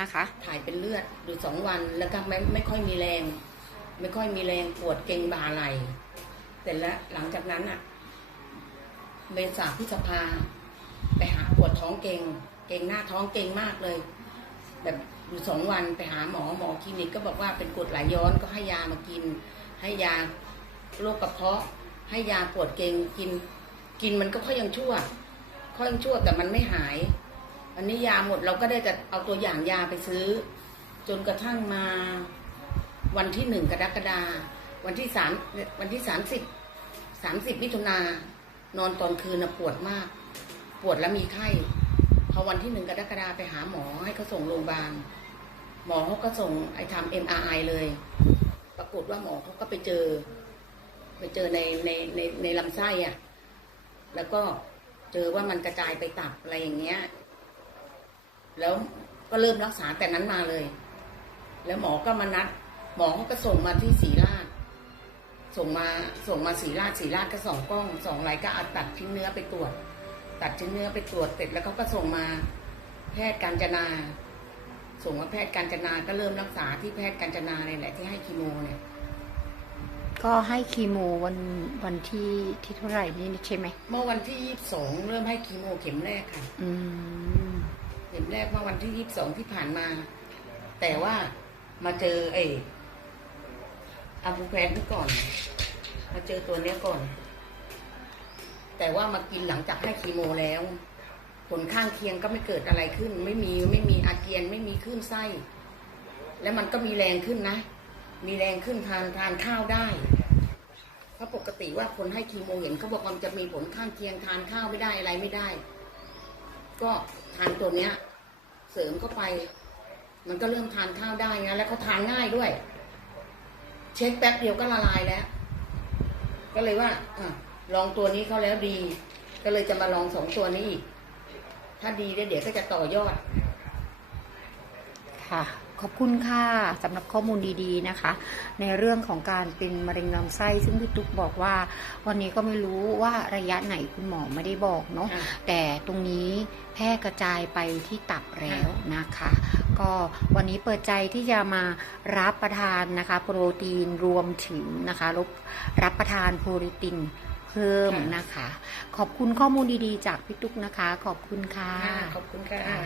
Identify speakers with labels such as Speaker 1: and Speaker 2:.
Speaker 1: นะคะ
Speaker 2: ถ่ายเป็นเลือดอยู่สองวันแล้วก็ไม่ไม่ค่อยมีแรง ไม่ค่อยมีแรงปวดเกรงบ่าไหลแต่ละหลังจากนั้นอะเมษาพฤษภา ไปหาปวดท้องเกรงเกรงหน้าท้องเกรงมากเลย แบบอยู่สองวันไปหาหมอหมอคลินิกก็บอกว่าเป็นกรดไหลย้อนก็ให้ยามากิน ให้ยาโรคกระเพาะ ให้ยาปวดเกรงกิน กินมันก็ค่อยยังชั่ว ค่อยยังชั่วแต่มันไม่หาย อันนี้ยาหมดเราก็ได้แต่เอาตัวอย่างยาไปซื้อ จนกระทั่งมาวันที่หนึ่งกรกฎาวันที่สามวันที่สามสิบสามสิบมิถุนานอนตอนคืนนะปวดมาก ปวดแล้วมีไข้พอวันที่หนึ่งกรกฎาไปหาหมอให้เขาส่งโรงพยาบาลหมอเขาก็ส่งไอ้ทำเอ็มอาร์ไอเลย ปรากฏว่าหมอเขาก็ไปเจอ ไปเจอในในในในลำไส้อะแล้วก็เจอว่ามันกระจายไปตับอะไรอย่างเงี้ย แล้วก็เริ่มรักษาแต่นั้นมาเลย แล้วหมอก็มานัด หมอเขาก็ส่งมาที่ศรีราชส่งมาส่งมาศรีราชศรีราชก็สองกล้องสองไหลก็เอาตัดชิ้นเนื้อไปตรวจ ตัดชิ้นเนื้อไปตรวจเสร็จแล้วเขาก็ส่งมา แพทย์การจนา ส่งมาแพทย์การจนาก็เริ่มรักษาที่แพทย์การจนาเนี่ยแหละที่ให้คีโมเนี่ย
Speaker 1: ก็ให้คีโมวันวันที่ที่เท่าไหร่นี่ใช่ไหม
Speaker 2: เมื่อวันที่ยี่สิบสองเริ่มให้คีโมเข็มแรกค่ะ
Speaker 1: อืม
Speaker 2: เข็มแรกเมื่อวันที่ยี่สิบสองที่ผ่านมา แต่ว่ามาเจอไอ้อะบูแพนนี่ก่อน มาเจอตัวเนี้ยก่อน แต่ว่ามากินหลังจากให้คีโมแล้ว ผลข้างเคียงก็ไม่เกิดอะไรขึ้น ไม่มีไม่มีอาเจียนไม่มีคลื่นไส้ แล้วมันก็มีแรงขึ้นนะ มีแรงขึ้นทานทานข้าวได้เพราะปกติว่าคนให้คีโมเห็นเขาบอกว่ามันจะมีผลข้างเคียงทานข้าวไม่ได้อะไรไม่ได้ ก็ทานตัวเนี้ย เสริมเข้าไป มันก็เริ่มทานข้าวได้นะแล้วเขาทานง่ายด้วย เช็คแป๊บเดียวก็ละลายแล้ว ก็เลยว่าอลองตัวนี้เขาแล้วดี ก็เลยจะมาลองสองตัวนี้อีก ถ้าดีเดี๋ยวก็จะต่อยอด
Speaker 1: ค่ะ ขอบคุณค่ะสำหรับข้อมูลดีๆนะคะ ในเรื่องของการเป็นมะเร็งลำไส้ ซึ่งพี่ตุ๊กบอกว่า วันนี้ก็ไม่รู้ว่าระยะไหนคุณหมอไม่ได้บอกเนาะ
Speaker 2: ค่ะ
Speaker 1: แต่ตรงนี้แพร่กระจายไปที่ตับแล้วนะคะ ก็วันนี้เปิดใจที่จะมารับประทานนะคะ โปรตีนรวมถึงนะคะรับรับประทานโปรตีนเพิ่มนะคะ ขอบคุณข้อมูลดีๆ จากพี่ตุ๊กนะคะ ขอบคุณค่ะ
Speaker 2: ค่ะขอบคุณค่ะ